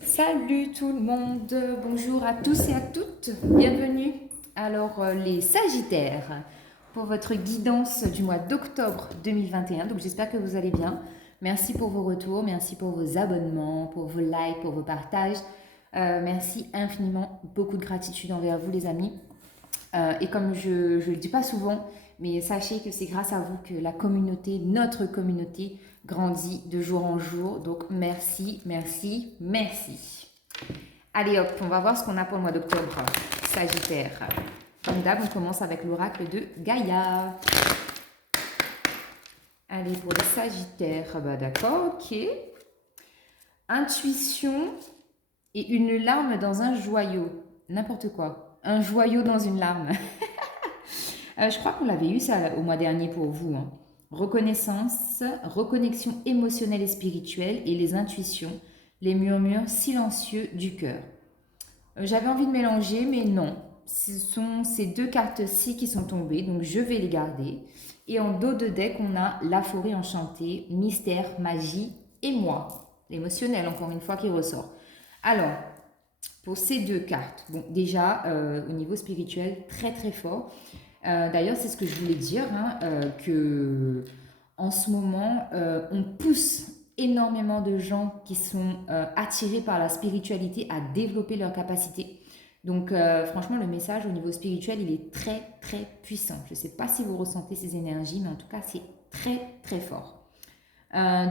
Salut tout le monde, bonjour à tous et à toutes, bienvenue. Alors les Sagittaires, pour votre guidance du mois d'octobre 2021, donc j'espère que vous allez bien. Merci pour vos retours, merci pour vos abonnements, pour vos likes, pour vos partages. Merci infiniment, beaucoup de gratitude envers vous les amis. Et comme je ne le dis pas souvent, mais sachez que c'est grâce à vous que la communauté, notre communauté, grandit de jour en jour. Donc merci, merci, merci. Allez hop, on va voir ce qu'on a pour le mois d'octobre. Sagittaire. Comme d'hab, on commence avec l'oracle de Gaïa. Allez, pour les Sagittaires, bah d'accord, ok. Intuition et une larme dans un joyau. N'importe quoi. Un joyau dans une larme. Je crois qu'on l'avait eu ça au mois dernier pour vous. Hein. Reconnaissance, reconnexion émotionnelle et spirituelle et les intuitions, les murmures silencieux du cœur. J'avais envie de mélanger, mais non. Ce sont ces deux cartes-ci qui sont tombées, donc je vais les garder. Et en dos de deck, on a la forêt enchantée, mystère, magie et moi. L'émotionnel, encore une fois, qui ressort. Alors, pour ces deux cartes, bon, déjà, au niveau spirituel, très très fort. D'ailleurs, c'est ce que je voulais dire, hein, que en ce moment, on pousse énormément de gens qui sont attirés par la spiritualité à développer leurs capacités. Donc, franchement, le message au niveau spirituel, il est très, très puissant. Je ne sais pas si vous ressentez ces énergies, mais en tout cas, c'est très, très fort.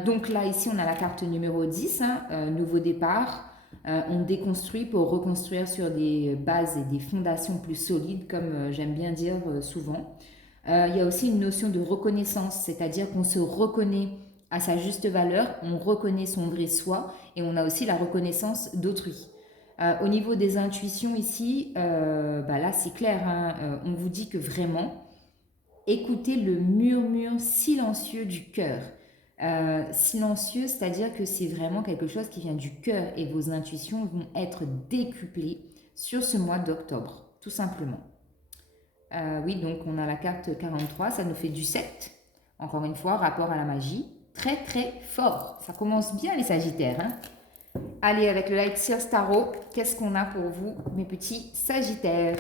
Donc là, ici, on a la carte numéro 10, hein, nouveau départ. On déconstruit pour reconstruire sur des bases et des fondations plus solides, comme j'aime bien dire souvent. Il y a aussi une notion de reconnaissance, c'est-à-dire qu'on se reconnaît à sa juste valeur, on reconnaît son vrai soi et on a aussi la reconnaissance d'autrui. Au niveau des intuitions ici, bah là c'est clair, hein, on vous dit que vraiment, écoutez le murmure silencieux du cœur. Silencieux, c'est-à-dire que c'est vraiment quelque chose qui vient du cœur et vos intuitions vont être décuplées sur ce mois d'octobre, tout simplement. Oui, donc on a la carte 43, ça nous fait du 7. Encore une fois, rapport à la magie. Très très fort. Ça commence bien les Sagittaires. Hein. Allez, avec le Light Sears Tarot, qu'est-ce qu'on a pour vous, mes petits Sagittaires?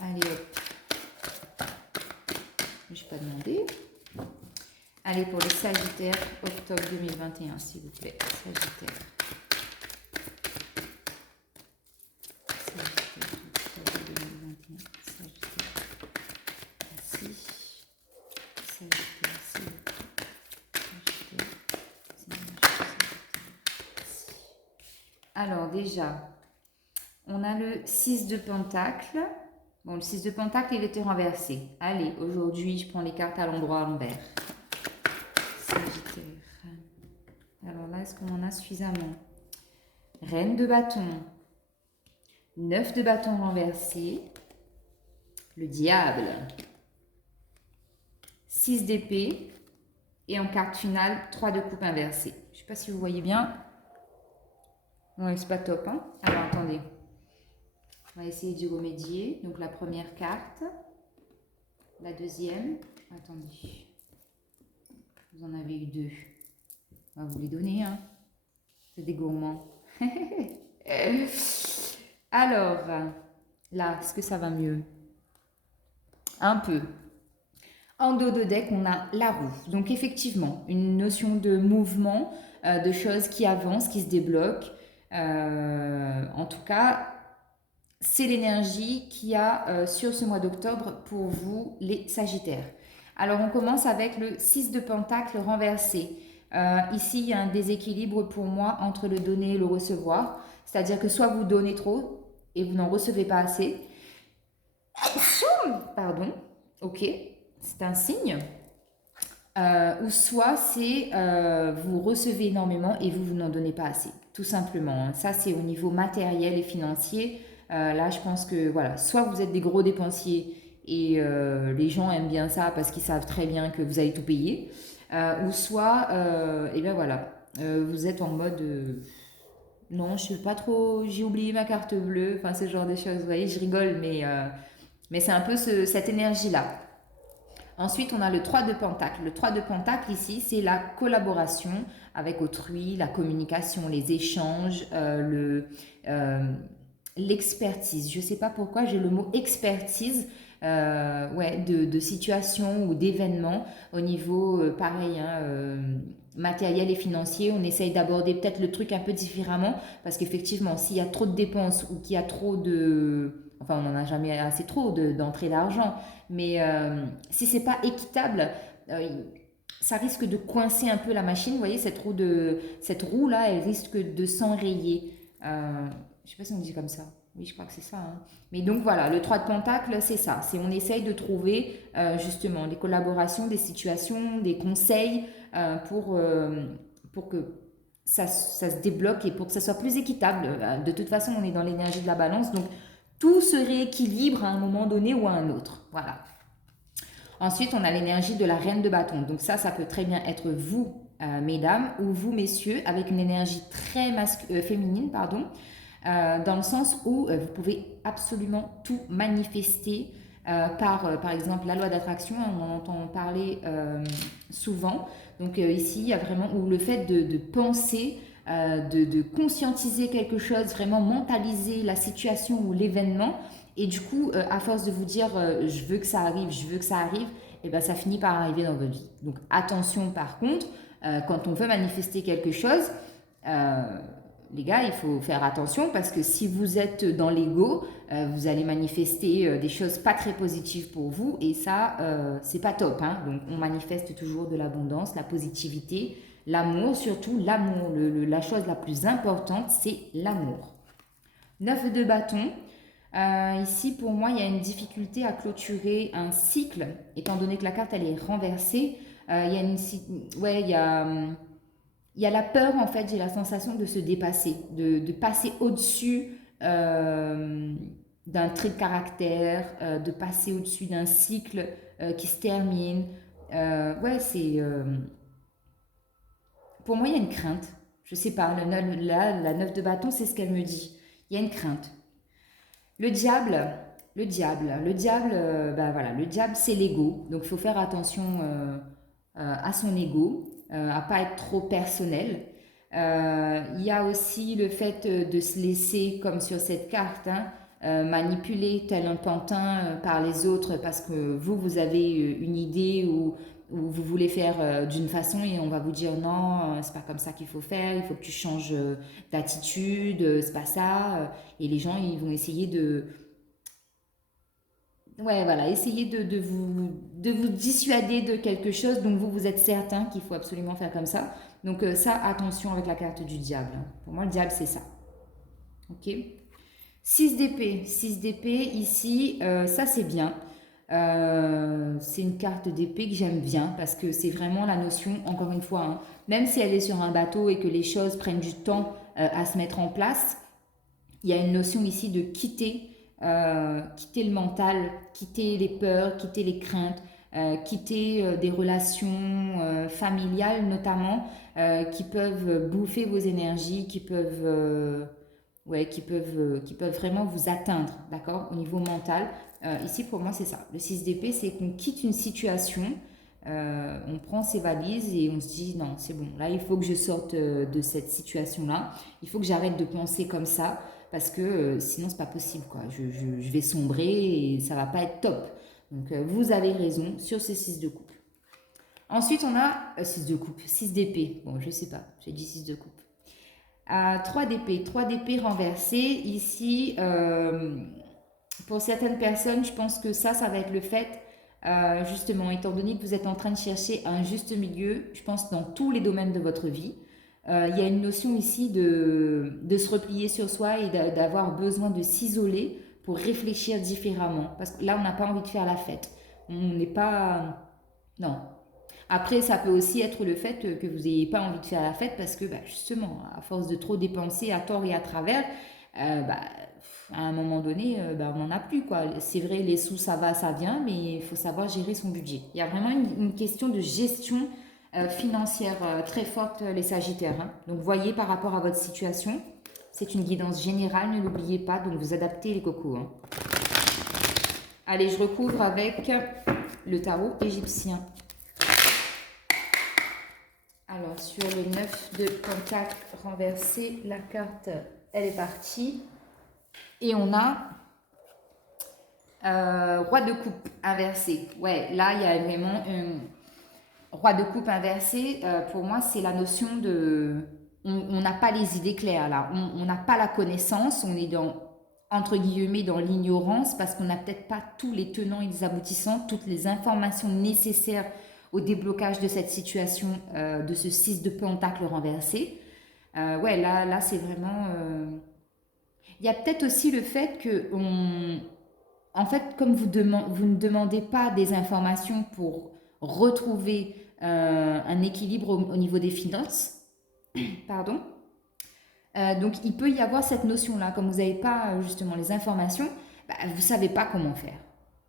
Allez, hop. Je n'ai pas demandé. Allez, pour les Sagittaires, octobre 2021, s'il vous plaît. Sagittaire. Sagittaire, octobre 2021. Sagittaire. Merci. Sagittaire, s'il vous plaît. Sagittaire. Alors, déjà, on a le 6 de Pentacle. Bon, le 6 de Pentacle, il était renversé. Allez, aujourd'hui, je prends les cartes à l'endroit, à l'envers. Sagittaire. Alors là, est-ce qu'on en a suffisamment? Reine de bâton. 9 de bâton renversé. Le diable. 6 d'épée. Et en carte finale, 3 de coupe inversée. Je ne sais pas si vous voyez bien. Ouais, c'est pas top, hein? Alors, attendez. On va essayer d'y remédier. Donc, la première carte. La deuxième. Attendez. Vous en avez eu deux. On va vous les donner, hein. C'est des gourmands. Alors, là, est-ce que ça va mieux? Un peu. En dos de deck, on a la roue. Donc, effectivement, une notion de mouvement, de choses qui avancent, qui se débloquent. En tout cas, c'est l'énergie qu'il y a sur ce mois d'octobre pour vous, les Sagittaires. Alors, on commence avec le 6 de Pentacle renversé. Ici, il y a un déséquilibre pour moi entre le donner et le recevoir. C'est-à-dire que soit vous donnez trop et vous n'en recevez pas assez. Pardon, ok, c'est un signe. Ou soit c'est vous recevez énormément et vous n'en donnez pas assez, tout simplement. Ça, c'est au niveau matériel et financier. Là, je pense que voilà, soit vous êtes des gros dépensiers et les gens aiment bien ça parce qu'ils savent très bien que vous allez tout payer, ou soit, et bien voilà, vous êtes en mode Non, je suis pas trop. J'ai oublié ma carte bleue. Enfin, ce genre de choses. Vous voyez, je rigole, mais c'est un peu cette énergie-là. Ensuite, on a le 3 de Pentacle. Le 3 de Pentacle, ici, c'est la collaboration avec autrui, la communication, les échanges, euh, l'expertise. Je ne sais pas pourquoi j'ai le mot expertise ouais, de situations ou d'événements au niveau, pareil, hein, matériel et financier. On essaye d'aborder peut-être le truc un peu différemment parce qu'effectivement, s'il y a trop de dépenses ou qu'il y a trop de... Enfin, on n'en a jamais assez trop d'entrée d'argent, mais si c'est pas équitable, euh, ça risque de coincer un peu la machine. Vous voyez, cette roue là, elle risque de s'enrayer. Je sais pas si on dit comme ça. Oui, je crois que c'est ça, hein. Mais donc voilà, le 3 de Pentacle, c'est ça. C'est on essaye de trouver justement des collaborations, des situations, des conseils pour que ça se débloque et pour que ça soit plus équitable. De toute façon, on est dans l'énergie de la balance, donc tout se rééquilibre à un moment donné ou à un autre. Voilà. Ensuite, on a l'énergie de la reine de bâton. Donc ça peut très bien être vous, mesdames, ou vous, messieurs, avec une énergie très féminine, pardon, dans le sens où vous pouvez absolument tout manifester par exemple, la loi d'attraction, hein, on en entend parler souvent. Donc ici, il y a vraiment où le fait de penser, de conscientiser quelque chose, vraiment mentaliser la situation ou l'événement, et du coup, à force de vous dire je veux que ça arrive, je veux que ça arrive, et ben ça finit par arriver dans votre vie. Donc attention par contre, quand on veut manifester quelque chose, euh, les gars, il faut faire attention parce que si vous êtes dans l'ego, vous allez manifester des choses pas très positives pour vous et ça, c'est pas top, hein. Donc on manifeste toujours de l'abondance, la positivité, l'amour, surtout l'amour. La chose la plus importante, c'est l'amour. 9 de bâton. Ici, pour moi, il y a une difficulté à clôturer un cycle, étant donné que la carte, elle est renversée. Il y a ouais, il y a la peur, en fait, j'ai la sensation de se dépasser, de passer au-dessus d'un trait de caractère, de passer au-dessus d'un cycle qui se termine. Ouais, pour moi, il y a une crainte. Je sais pas, là, la 9 de bâton, c'est ce qu'elle me dit. Il y a une crainte. Le diable, le diable, bah voilà, le diable c'est l'ego, donc il faut faire attention à son ego, à pas être trop personnel. Il y a aussi le fait de se laisser, comme sur cette carte, hein, manipuler tel un pantin par les autres parce que vous avez une idée ou vous voulez faire d'une façon et on va vous dire non, c'est pas comme ça qu'il faut faire, il faut que tu changes d'attitude, c'est pas ça. Et les gens, ils vont essayer ouais, voilà, essayer de vous dissuader de quelque chose dont vous êtes certain qu'il faut absolument faire comme ça. Donc ça, attention avec la carte du diable. Pour moi, le diable, c'est ça. Ok. 6 d'épée. 6 d'épée, ici, ça c'est bien. C'est une carte d'épée que j'aime bien parce que c'est vraiment la notion, encore une fois, hein, même si elle est sur un bateau et que les choses prennent du temps à se mettre en place, il y a une notion ici de quitter le mental, quitter les peurs, quitter les craintes, quitter des relations familiales notamment qui peuvent bouffer vos énergies, ouais, qui peuvent vraiment vous atteindre, d'accord, au niveau mental. Ici, pour moi, c'est ça. Le 6 d'épée, c'est qu'on quitte une situation, on prend ses valises et on se dit non, c'est bon, là, il faut que je sorte de cette situation-là. Il faut que j'arrête de penser comme ça parce que sinon, c'est pas possible, quoi. Je vais sombrer et ça va pas être top. Donc, vous avez raison sur ces 6 de coupe. Ensuite, on a 6 de coupe, 6 d'épée. Bon, je sais pas, j'ai dit 6 de coupe. 3 d'épée, 3 d'épée renversée. Ici, pour certaines personnes, je pense que ça va être le fait, justement, étant donné que vous êtes en train de chercher un juste milieu, je pense dans tous les domaines de votre vie. Il y a une notion ici de se replier sur soi et d'avoir besoin de s'isoler pour réfléchir différemment. Parce que là, on n'a pas envie de faire la fête. On n'est pas... Non, après, ça peut aussi être le fait que vous n'ayez pas envie de faire la fête parce que bah, justement, à force de trop dépenser à tort et à travers, bah, à un moment donné, bah, on n'en a plus, quoi. C'est vrai, les sous, ça va, ça vient, mais il faut savoir gérer son budget. Il y a vraiment une question de gestion financière très forte, les Sagittaires, hein. Donc, voyez par rapport à votre situation. C'est une guidance générale, ne l'oubliez pas, donc vous adaptez les cocos. Hein. Allez, je recouvre avec le tarot égyptien. Alors, sur le 9 de pentacle renversé, la carte, elle est partie. Et on a roi de coupe inversé. Ouais, là, il y a vraiment un roi de coupe inversé. Pour moi, c'est la notion de... On n'a pas les idées claires, là. On n'a pas la connaissance. On est dans, entre guillemets, dans l'ignorance parce qu'on n'a peut-être pas tous les tenants et les aboutissants, toutes les informations nécessaires au déblocage de cette situation, de ce 6 de pentacle renversé. Ouais, là c'est vraiment... Il y a peut-être aussi le fait que, en fait, comme vous ne demandez pas des informations pour retrouver un équilibre au niveau des finances, pardon, donc il peut y avoir cette notion-là, comme vous n'avez pas justement les informations, bah, vous ne savez pas comment faire.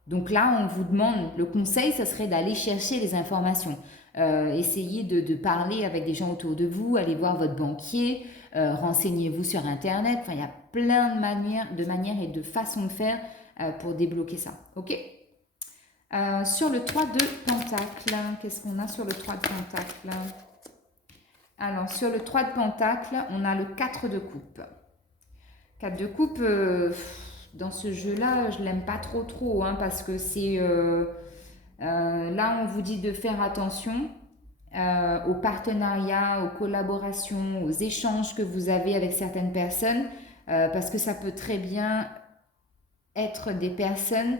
Donc là, on vous demande, le conseil, ça serait d'aller chercher les informations. Essayez de parler avec des gens autour de vous, allez voir votre banquier, renseignez-vous sur Internet. Enfin, il y a plein de manières et de façons de faire pour débloquer ça. Ok. Sur le 3 de pentacle, qu'est-ce qu'on a sur le 3 de pentacle? Alors, sur le 3 de pentacle, on a le 4 de coupe. 4 de coupe, dans ce jeu-là, je l'aime pas trop, hein, parce que c'est... là, on vous dit de faire attention aux partenariats, aux collaborations, aux échanges que vous avez avec certaines personnes, parce que ça peut très bien être des personnes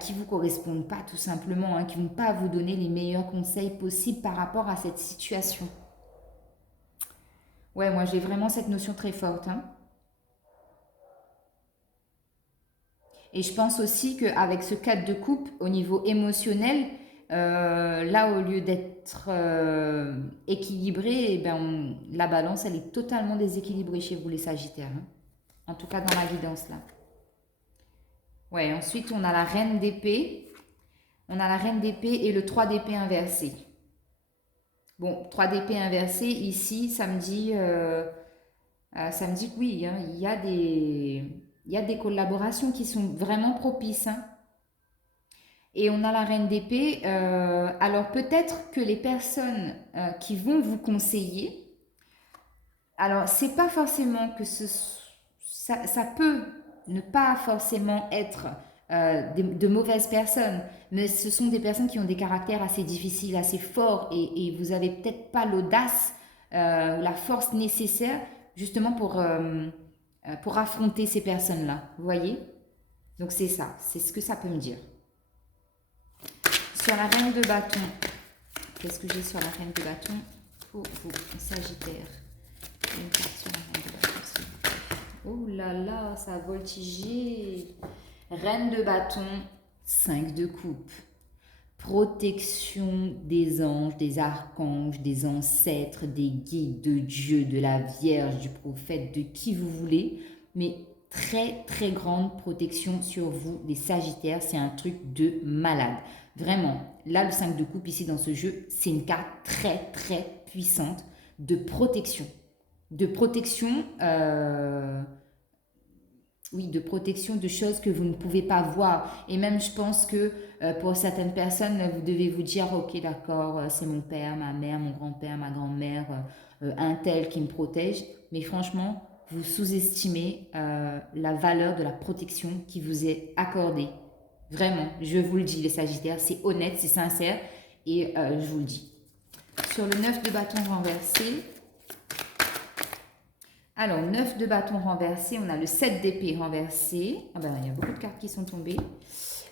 qui ne vous correspondent pas tout simplement, hein, qui ne vont pas vous donner les meilleurs conseils possibles par rapport à cette situation. Ouais, moi j'ai vraiment cette notion très forte. Hein. Et je pense aussi qu'avec ce 4 de coupe, au niveau émotionnel, là, au lieu d'être équilibré, eh ben, la balance, elle est totalement déséquilibrée chez vous, les Sagittaires. Hein. En tout cas, dans la guidance, là. Ouais, ensuite, on a la reine d'épée. On a la reine d'épée et le 3 d'épée inversé. Bon, 3 d'épée inversé, ici, ça me dit que oui, hein, il y a des collaborations qui sont vraiment propices. Hein. Et on a la reine d'épée. Alors peut-être que les personnes qui vont vous conseiller, alors c'est pas forcément que ça peut ne pas forcément être de mauvaises personnes, mais ce sont des personnes qui ont des caractères assez difficiles, assez forts, et vous avez peut-être pas l'audace ou la force nécessaire justement pour affronter ces personnes-là. Vous voyez? Donc c'est ça, c'est ce que ça peut me dire. Sur la reine de bâton, qu'est-ce que j'ai sur la reine de bâton pour vous, Sagittaire? Une carte sur la reine de bâton, s'il vous plaît. Oh là là, ça a voltigé. Reine de bâton, 5 de coupe. Protection des anges, des archanges, des ancêtres, des guides, de Dieu, de la Vierge, du prophète, de qui vous voulez. Mais très grande protection sur vous, les Sagittaires. C'est un truc de malade. Vraiment, là, le 5 de coupe ici dans ce jeu, c'est une carte très puissante de protection. De protection, oui, de protection de choses que vous ne pouvez pas voir. Et même, je pense que pour certaines personnes, vous devez vous dire, ok, d'accord, c'est mon père, ma mère, mon grand-père, ma grand-mère, un tel qui me protège. Mais franchement, vous sous-estimez la valeur de la protection qui vous est accordée. Vraiment, je vous le dis, les Sagittaires, c'est honnête, c'est sincère et je vous le dis. Sur le 9 de bâton renversé, alors 9 de bâton renversé, on a le 7 d'épée renversé. Ah ben, il y a beaucoup de cartes qui sont tombées.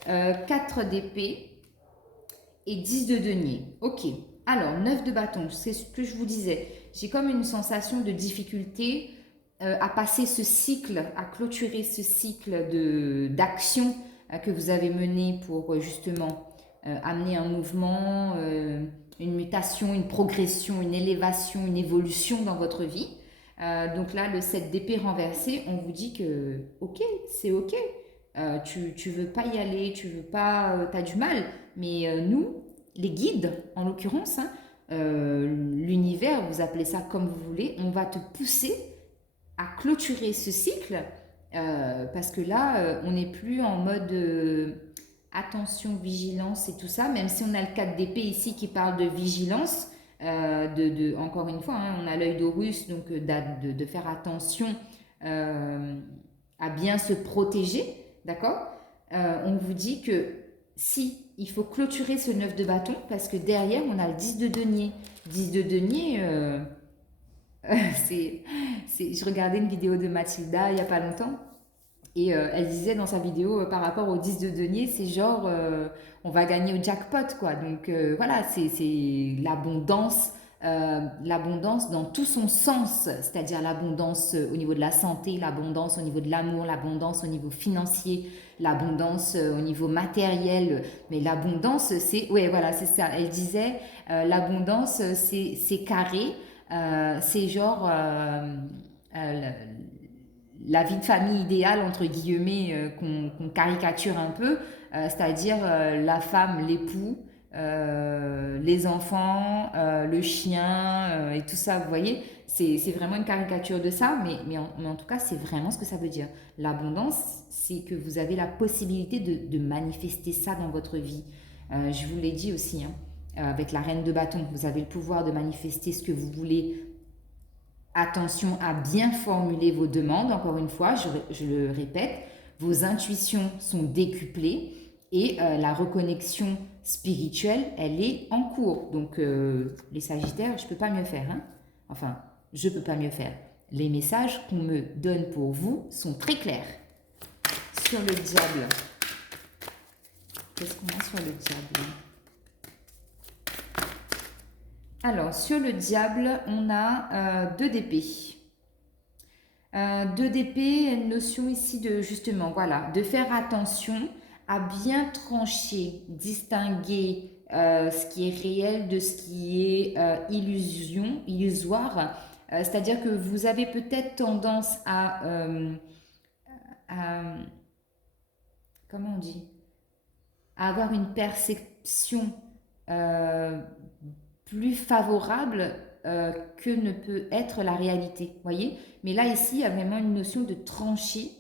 4 d'épée et 10 de denier. Ok, alors 9 de bâton, c'est ce que je vous disais. J'ai comme une sensation de difficulté à passer ce cycle, à clôturer ce cycle d'action que vous avez mené pour justement amener un mouvement, une mutation, une progression, une élévation, une évolution dans votre vie. Donc là, le 7 d'épée renversé, on vous dit que ok, c'est ok. Tu veux pas y aller, tu veux pas, t'as du mal. Mais nous, les guides, en l'occurrence, hein, l'univers, vous appelez ça comme vous voulez, on va te pousser à clôturer ce cycle parce que là, on n'est plus en mode attention, vigilance et tout ça, même si on a le 4 d'épée ici qui parle de vigilance. Encore une fois, hein, on a l'œil d'Horus, donc de faire attention à bien se protéger, d'accord. On vous dit que si il faut clôturer ce 9 de bâton parce que derrière on a le 10 de denier. 10 de denier, je regardais une vidéo de Mathilda il n'y a pas longtemps et elle disait dans sa vidéo par rapport au 10 de denier, c'est genre on va gagner au jackpot quoi. Donc voilà, c'est l'abondance dans tout son sens, c'est-à-dire l'abondance au niveau de la santé, l'abondance au niveau de l'amour, l'abondance au niveau financier, l'abondance au niveau matériel. Mais l'abondance, c'est, ouais, voilà, c'est ça. Elle disait, l'abondance, c'est carré, c'est genre la vie de famille idéale, entre guillemets, qu'on caricature un peu, c'est-à-dire la femme, l'époux, les enfants, le chien et tout ça, vous voyez, c'est vraiment une caricature de ça, mais en tout cas, c'est vraiment ce que ça veut dire. L'abondance, c'est que vous avez la possibilité de manifester ça dans votre vie. Je vous l'ai dit aussi, hein, avec la reine de bâton, vous avez le pouvoir de manifester ce que vous voulez. Attention à bien formuler vos demandes, encore une fois, je le répète, vos intuitions sont décuplées et la reconnexion spirituelle, elle est en cours. Donc les Sagittaires, je ne peux pas mieux faire. Hein. Enfin, je ne peux pas mieux faire. Les messages qu'on me donne pour vous sont très clairs. Sur le diable, qu'est-ce qu'on a sur le diable ? Alors, sur le diable, on a 2 d'épée. 2 d'épée, une notion ici de, justement, voilà, de faire attention à bien trancher, distinguer ce qui est réel de ce qui est illusoire. C'est-à-dire que vous avez peut-être tendance à comment on dit, à avoir une perception euh, plus favorable que ne peut être la réalité, voyez. Mais là, ici, il y a vraiment une notion de trancher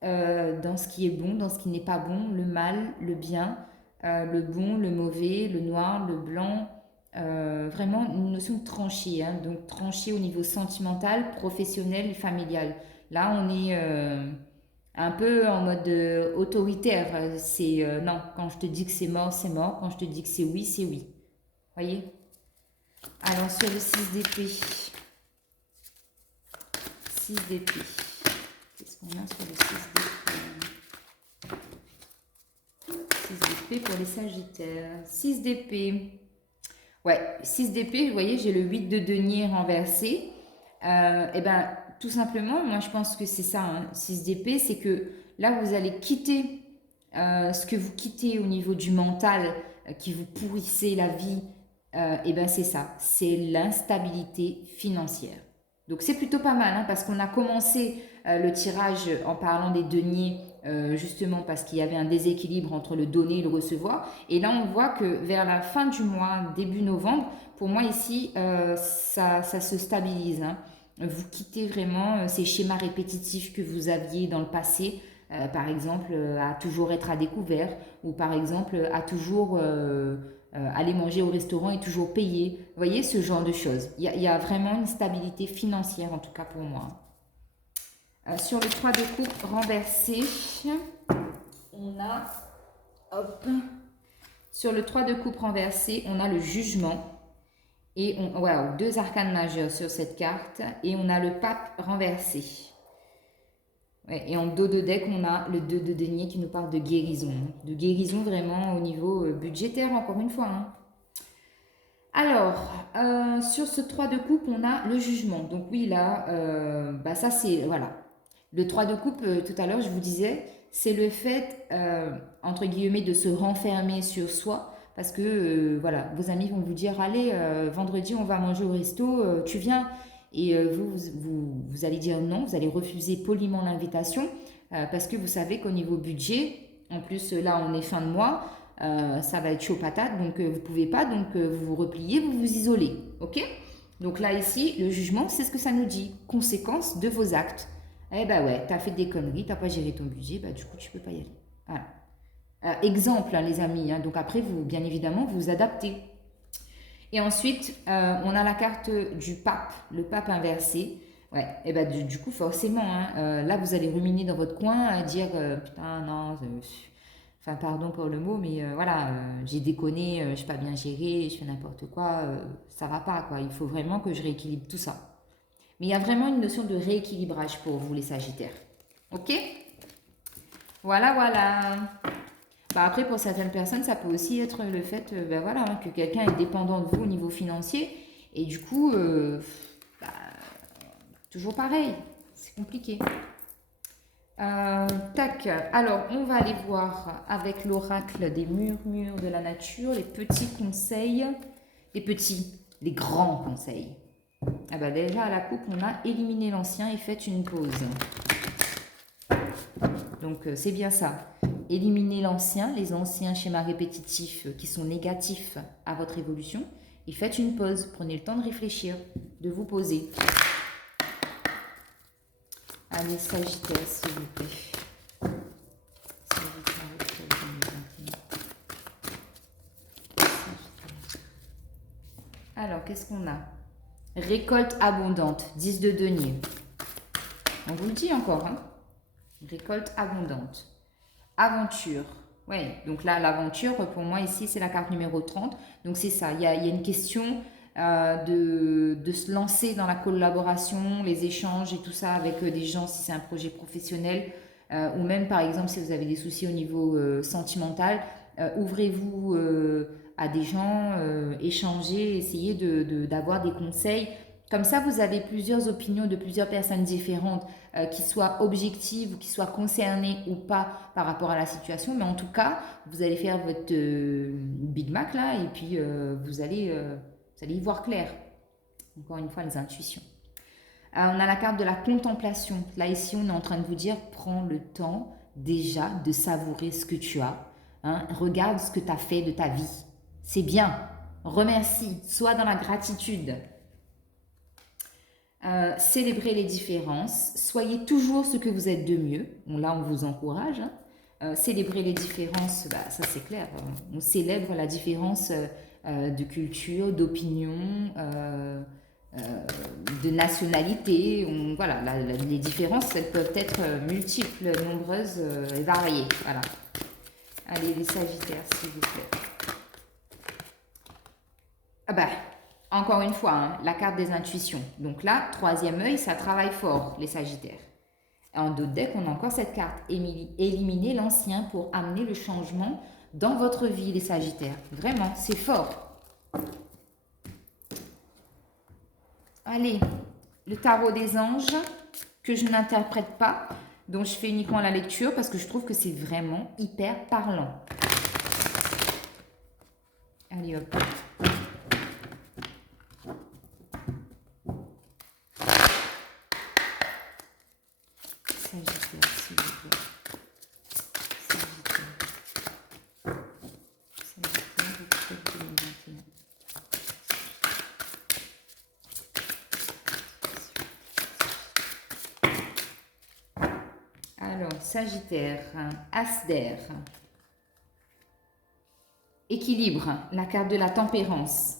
dans ce qui est bon, dans ce qui n'est pas bon, le mal, le bien, le bon, le mauvais, le noir, le blanc. Vraiment une notion de trancher, hein, donc trancher au niveau sentimental, professionnel et familial. Là, on est un peu en mode autoritaire. C'est non, quand je te dis que c'est mort, c'est mort. Quand je te dis que c'est oui, c'est oui. Voyez. Alors, sur le 6 d'épée. 6 d'épée. Qu'est-ce qu'on a sur le 6 d'épée? 6 d'épée pour les Sagittaires. 6 d'épée. Ouais, 6 d'épée, vous voyez, j'ai le 8 de denier renversé. Et ben, tout simplement, moi je pense que c'est ça, hein, 6 d'épée, c'est que là vous allez quitter ce que vous quittez au niveau du mental qui vous pourrissez la vie, et ben c'est ça, c'est l'instabilité financière. Donc c'est plutôt pas mal hein, parce qu'on a commencé le tirage en parlant des deniers justement parce qu'il y avait un déséquilibre entre le donner et le recevoir. Et là on voit que vers la fin du mois, début novembre, pour moi ici ça se stabilise. Hein. Vous quittez vraiment ces schémas répétitifs que vous aviez dans le passé. Par exemple, à toujours être à découvert ou par exemple à toujours aller manger au restaurant et toujours payer. Vous voyez, ce genre de choses. Il y a vraiment une stabilité financière, en tout cas pour moi. Sur le 3 de coupe renversé, on a... Hop. Sur le 3 de coupe renversé, on a le jugement. Et on, wow, 2 arcanes majeures sur cette carte. Et on a le pape renversé. Ouais, et en dos de deck, on a le 2 de denier qui nous parle de guérison. De guérison vraiment au niveau budgétaire, encore une fois. Hein. Alors, sur ce 3 de coupe, on a le jugement. Donc oui, là, bah ça c'est, voilà. Le 3 de coupe, tout à l'heure, je vous disais, c'est le fait, entre guillemets, de se renfermer sur soi. Parce que, voilà, vos amis vont vous dire, allez, vendredi, on va manger au resto, tu viens. Et vous allez dire non, vous allez refuser poliment l'invitation. Parce que vous savez qu'au niveau budget, en plus, là, on est fin de mois, ça va être chaud patate, donc vous ne pouvez pas, donc vous vous repliez, vous vous isolez, ok? Donc là, ici, le jugement, c'est ce que ça nous dit, conséquence de vos actes. Eh ben ouais, tu as fait des conneries, tu n'as pas géré ton budget, bah du coup, tu ne peux pas y aller. Voilà. Exemple, hein, les amis, hein, donc après, vous, bien évidemment, vous adaptez. Et ensuite, on a la carte du pape, le pape inversé. Ouais, et ben du coup, forcément, hein, là, vous allez ruminer dans votre coin, à dire putain, non, enfin, pardon pour le mot, mais voilà, j'ai déconné, je n'ai pas bien géré, je fais n'importe quoi, ça va pas, quoi. Il faut vraiment que je rééquilibre tout ça. Mais il y a vraiment une notion de rééquilibrage pour vous, les Sagittaires. Ok? Voilà, voilà. Bah après, pour certaines personnes, ça peut aussi être le fait ben voilà, hein, que quelqu'un est dépendant de vous au niveau financier. Et du coup, bah, toujours pareil, c'est compliqué. Tac, alors on va aller voir avec l'oracle des murmures de la nature, les petits conseils, les grands conseils. Ah bah déjà à la coupe, on a éliminé l'ancien et fait une pause. Donc c'est bien ça. Éliminez l'ancien, les anciens schémas répétitifs qui sont négatifs à votre évolution et faites une pause. Prenez le temps de réfléchir, de vous poser. Allez, Sagittaire, s'il vous plaît. Alors, qu'est-ce qu'on a? Récolte abondante, 10 de denier. On vous le dit encore, hein? Récolte abondante. Aventure. Ouais, donc là, l'aventure, pour moi, ici, c'est la carte numéro 30. Donc, c'est ça. Il y a une question de se lancer dans la collaboration, les échanges et tout ça avec des gens, si c'est un projet professionnel. Ou même, par exemple, si vous avez des soucis au niveau sentimental, ouvrez-vous à des gens, échangez, essayez d'avoir des conseils. Comme ça, vous avez plusieurs opinions de plusieurs personnes différentes qui soient objectives ou qui soient concernées ou pas par rapport à la situation. Mais en tout cas, vous allez faire votre Big Mac là et puis vous allez y voir clair. Encore une fois, les intuitions. On a la carte de la contemplation. Là, ici, on est en train de vous dire, prends le temps déjà de savourer ce que tu as. Hein. Regarde ce que tu as fait de ta vie. C'est bien. Remercie. Sois dans la gratitude. Célébrez les différences, soyez toujours ce que vous êtes de mieux. Bon, là, on vous encourage. Hein. Célébrer les différences, bah, ça c'est clair. On célèbre la différence de culture, d'opinion, de nationalité. Voilà, les différences, elles peuvent être multiples, nombreuses et variées. Voilà. Allez, les Sagittaires, s'il vous plaît. Ah bah, encore une fois, hein, la carte des intuitions. Donc là, troisième œil, ça travaille fort, les Sagittaires. Et en d'autres decks, on a encore cette carte. Éliminer l'ancien pour amener le changement dans votre vie, les Sagittaires. Vraiment, c'est fort. Allez, le tarot des anges, que je n'interprète pas, dont je fais uniquement la lecture parce que je trouve que c'est vraiment hyper parlant. Allez, hop. Sagittaire, s'il vous plaît. Alors, Sagittaire, As d'air. Équilibre, la carte de la tempérance.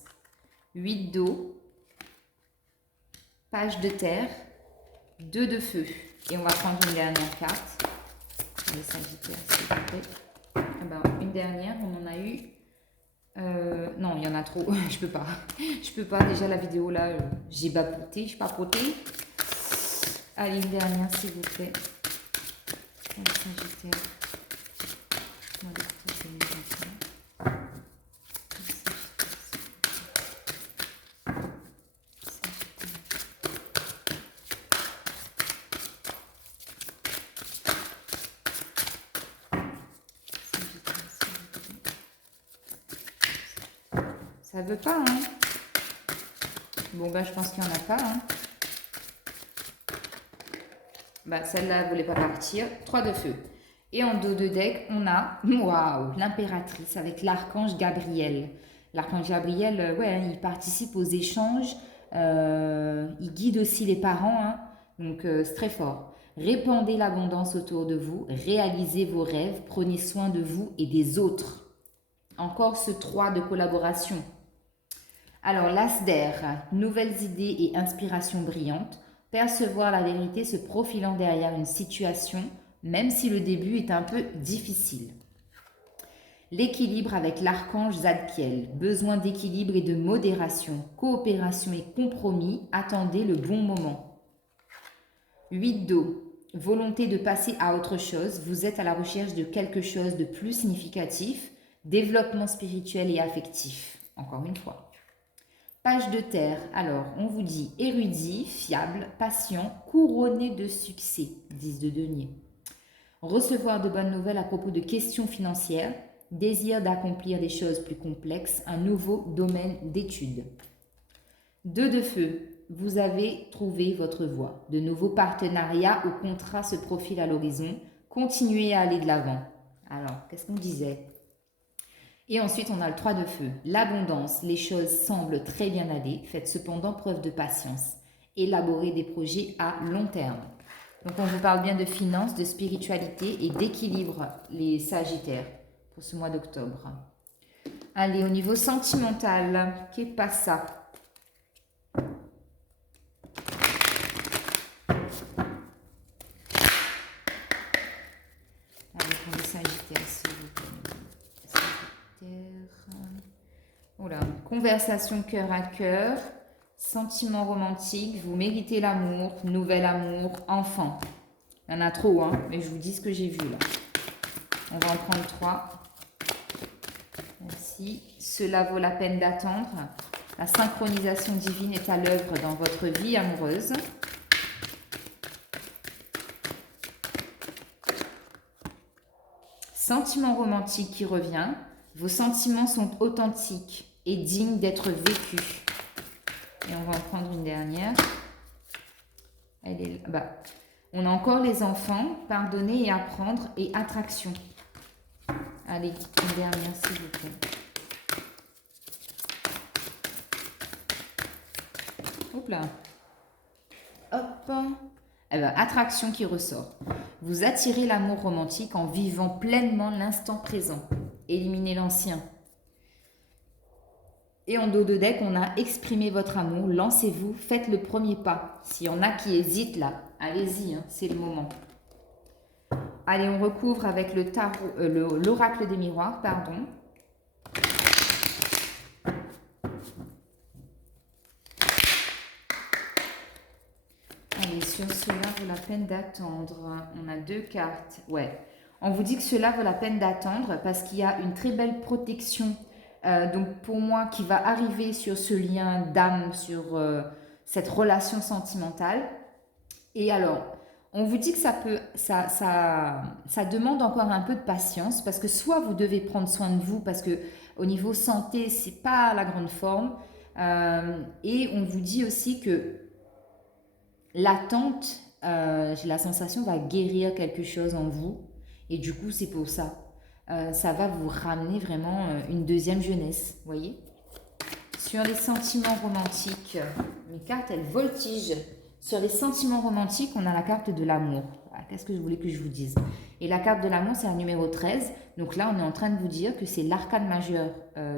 8 d'eau, page de terre, 2 de feu. Et on va prendre une dernière carte. Les Sagittaires, s'il vous plaît. Ah ben, une dernière, on en a eu. Non, il y en a trop. Je peux pas. Je peux pas. Déjà, la vidéo là, j'ai papoté. Je papoté. Allez, une dernière, s'il vous plaît. Les Sagittaires. Ça veut pas, hein. Bon, bah, je pense qu'il n'y en a pas, hein. Bah, celle-là, elle ne voulait pas partir. 3 de feu. Et en dos de deck, on a, waouh, l'impératrice avec l'archange Gabriel. L'archange Gabriel, ouais, il participe aux échanges, il guide aussi les parents, hein, donc c'est très fort. Répandez l'abondance autour de vous, réalisez vos rêves, prenez soin de vous et des autres. Encore ce 3 de collaboration. Alors, l'as d'air, nouvelles idées et inspirations brillantes, percevoir la vérité se profilant derrière une situation, même si le début est un peu difficile. L'équilibre avec l'archange Zadkiel, besoin d'équilibre et de modération, coopération et compromis, attendez le bon moment. 8 d'eau, volonté de passer à autre chose, vous êtes à la recherche de quelque chose de plus significatif, développement spirituel et affectif, encore une fois. Page de terre, alors on vous dit érudit, fiable, patient, couronné de succès, 10 de denier. Recevoir de bonnes nouvelles à propos de questions financières, désir d'accomplir des choses plus complexes, un nouveau domaine d'études. 2 de feu, vous avez trouvé votre voie. De nouveaux partenariats ou contrats se profilent à l'horizon. Continuez à aller de l'avant. Alors, qu'est-ce qu'on disait ? Et ensuite, on a le 3 de feu. L'abondance, les choses semblent très bien aller. Faites cependant preuve de patience. Élaborez des projets à long terme. Donc, on vous parle bien de finances, de spiritualité et d'équilibre, les Sagittaires, pour ce mois d'octobre. Allez, au niveau sentimental, qu'est pas ça ? Allez, pour les Sagittaires, s'il vous plaît. Sagittaire. Oula, conversation cœur à cœur, sentiment romantique, vous méritez l'amour, nouvel amour, enfant. Il y en a trop, hein, mais je vous dis ce que j'ai vu là. On va en prendre 3. Merci. Cela vaut la peine d'attendre. La synchronisation divine est à l'œuvre dans votre vie amoureuse. Sentiment romantique qui revient. Vos sentiments sont authentiques et dignes d'être vécus. Et on va en prendre une dernière. Elle est là. Bah, on a encore les enfants, pardonner et apprendre et attraction. Allez, une dernière s'il vous plaît. Hop là. Hop. Eh ben, attraction qui ressort. Vous attirez l'amour romantique en vivant pleinement l'instant présent. Éliminez l'ancien. Et en dos de deck, on a exprimé votre amour, lancez-vous, faites le premier pas. S'il y en a qui hésitent là, allez-y, hein, c'est le moment. Allez, on recouvre avec le tarot, l'oracle des miroirs, pardon. Allez, sur cela vaut la peine d'attendre. On a 2 cartes. Ouais, on vous dit que cela vaut la peine d'attendre parce qu'il y a une très belle protection. Donc pour moi, qui va arriver sur ce lien d'âme, sur cette relation sentimentale. Et alors, on vous dit que ça demande encore un peu de patience parce que soit vous devez prendre soin de vous parce que au niveau santé, c'est pas la grande forme. Et on vous dit aussi que l'attente, j'ai la sensation, va guérir quelque chose en vous. Et du coup, c'est pour ça. Ça va vous ramener vraiment une deuxième jeunesse, vous voyez. Sur les sentiments romantiques, mes cartes, elles voltigent. Sur les sentiments romantiques, on a la carte de l'amour. Qu'est-ce que je voulais que je vous dise? Et la carte de l'amour, c'est un numéro 13. Donc là, on est en train de vous dire que c'est l'arcane majeur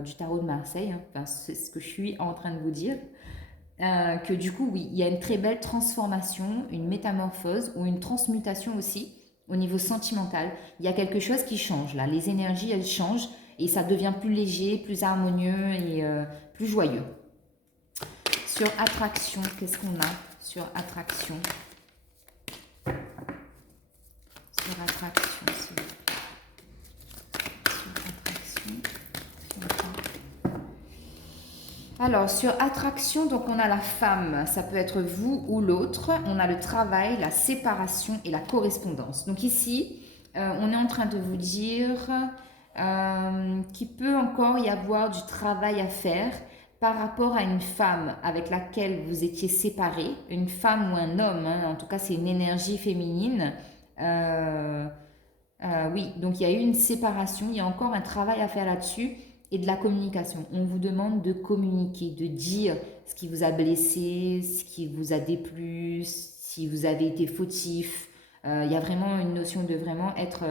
du tarot de Marseille. Hein. Enfin, c'est ce que je suis en train de vous dire. Que du coup, oui, il y a une très belle transformation, une métamorphose ou une transmutation aussi au niveau sentimental. Il y a quelque chose qui change là. Les énergies, elles changent et ça devient plus léger, plus harmonieux et plus joyeux. Sur attraction, qu'est-ce qu'on a sur attraction? Sur attraction, sur attraction. Alors, sur attraction, donc on a la femme, ça peut être vous ou l'autre. On a le travail, la séparation et la correspondance. Donc ici, on est en train de vous dire qu'il peut encore y avoir du travail à faire par rapport à une femme avec laquelle vous étiez séparés, une femme ou un homme, hein, en tout cas c'est une énergie féminine. Oui, donc il y a eu une séparation, il y a encore un travail à faire là-dessus et de la communication. On vous demande de communiquer, de dire ce qui vous a blessé, ce qui vous a déplu, si vous avez été fautif. Il y a vraiment une notion de vraiment être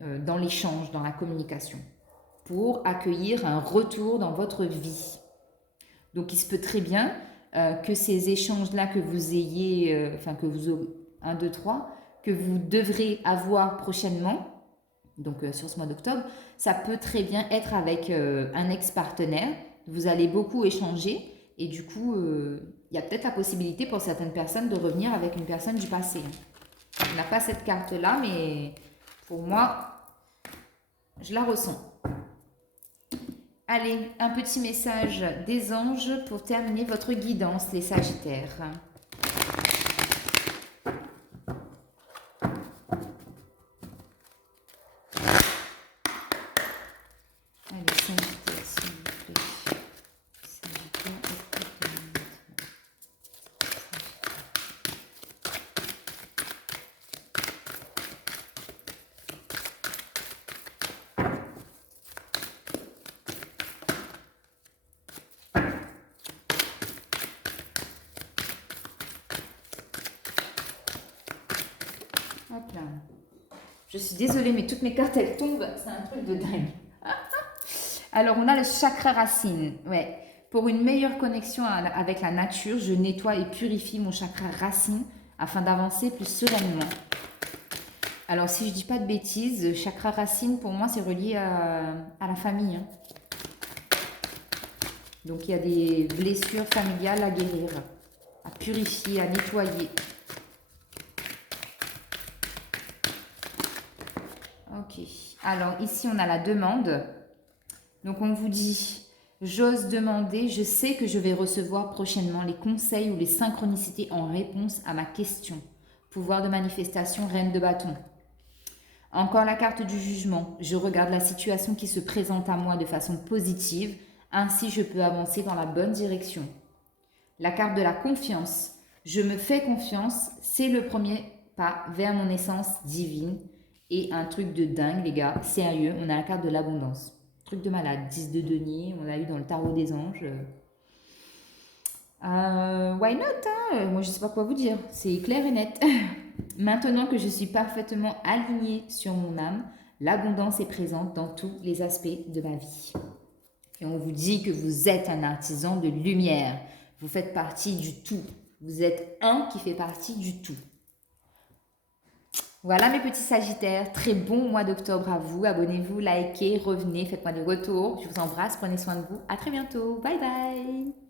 dans l'échange, dans la communication, pour accueillir un retour dans votre vie. Donc il se peut très bien que ces échanges-là que vous ayez, enfin que vous, 1, 2, 3, que vous devrez avoir prochainement, donc sur ce mois d'octobre, ça peut très bien être avec un ex-partenaire. Vous allez beaucoup échanger et du coup, il y a peut-être la possibilité pour certaines personnes de revenir avec une personne du passé. On n'a pas cette carte-là, mais pour moi, je la ressens. Allez, un petit message des anges pour terminer votre guidance, les Sagittaires. Allez, Sagittaire, s'il vous plaît. Sagittaire, hop là. Je suis désolée, mais toutes mes cartes, elles tombent. C'est un truc de dingue. Alors, on a le chakra racine. Ouais. Pour une meilleure connexion avec la nature, je nettoie et purifie mon chakra racine afin d'avancer plus sereinement. Alors, si je ne dis pas de bêtises, chakra racine, pour moi, c'est relié à la famille. Hein. Donc, il y a des blessures familiales à guérir, à purifier, à nettoyer. Ok. Alors, ici, on a la demande. Donc, on vous dit, j'ose demander, je sais que je vais recevoir prochainement les conseils ou les synchronicités en réponse à ma question. Pouvoir de manifestation, reine de bâton. Encore la carte du jugement. Je regarde la situation qui se présente à moi de façon positive. Ainsi, je peux avancer dans la bonne direction. La carte de la confiance. Je me fais confiance. C'est le premier pas vers mon essence divine. Et un truc de dingue, les gars. Sérieux, on a la carte de l'abondance. Truc de malade. 10 de denier. On l'a eu dans le tarot des anges. Why not, hein? Moi, je ne sais pas quoi vous dire. C'est clair et net. Maintenant que je suis parfaitement alignée sur mon âme, l'abondance est présente dans tous les aspects de ma vie. Et on vous dit que vous êtes un artisan de lumière. Vous faites partie du tout. Vous êtes un qui fait partie du tout. Voilà mes petits Sagittaires. Très bon mois d'octobre à vous. Abonnez-vous, likez, revenez, faites-moi des retours. Je vous embrasse, prenez soin de vous. À très bientôt. Bye bye.